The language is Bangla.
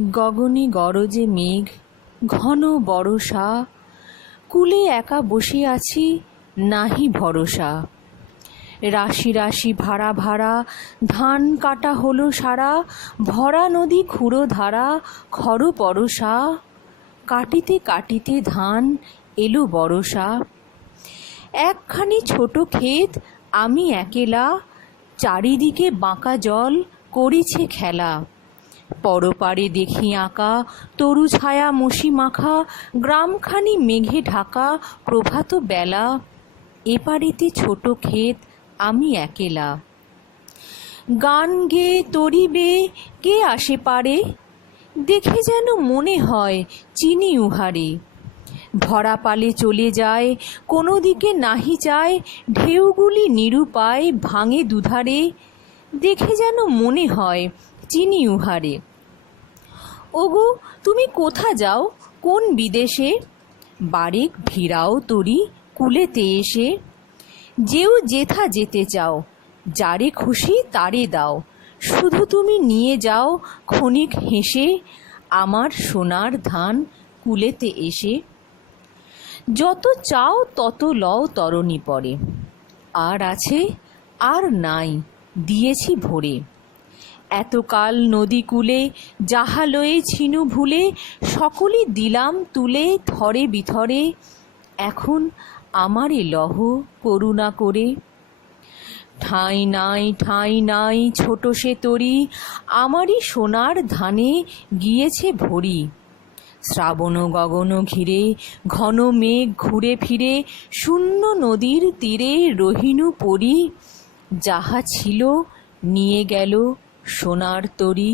গগনে গরজে মেঘ, ঘন বরষা, কূলে একা বসে আছি, নাহি ভরসা। রাশি রাশি ভাড়া ভাড়া ধান কাটা হলো সারা, ভরা নদী ক্ষুরো ধারা, খর পরশা। কাটিতে কাটিতে ধান এলো বরষা। একখানি ছোট ক্ষেত, আমি একেলা, চারিদিকে বাঁকা জল করিছে খেলা। পরপারে দেখি আঁকা তরু ছায়া মসি মাখা, গ্রামখানি মেঘে ঢাকা প্রভাত বেলা। এপারেতে ছোট ক্ষেত, আমি একেলা। গান গেয়ে তরি বেয়ে কে আসে পারে, দেখে যেন মনে হয় চিনি উহারে। ধরা পালে চলে যায়, কোনো দিকে নাহি চায়, ঢেউগুলি নিরুপায় ভাঙে দুধারে, দেখে যেন মনে হয় চিনি উহারে। ওগো তুমি কোথা যাও, কোন বিদেশে, বারেক ভিড়াও তরি কুলেতে এসে। যেও যেথা যেতে চাও, যারে খুশি তারে দাও, শুধু তুমি নিয়ে যাও ক্ষণিক হেসে, আমার সোনার ধান কুলেতে এসে। যত চাও তত লও তরণী পরে, আর আছে আর নাই দিয়েছি ভরে। এতকাল নদী কূলে যাহা লয়ে ছিনু ভুলে, সকলই দিলাম তুলে থরে বিথরে। এখন আমারে লহ করুণা করে। ঠাঁই নাই ছোট সে তরি, আমারই সোনার ধানে গিয়েছে ভরি। শ্রাবণ গগন ঘিরে ঘন মেঘ ঘুরে ফিরে, শূন্য নদীর তীরে রহিনু পরি। যাহা ছিল নিয়ে গেল সোনার তরি।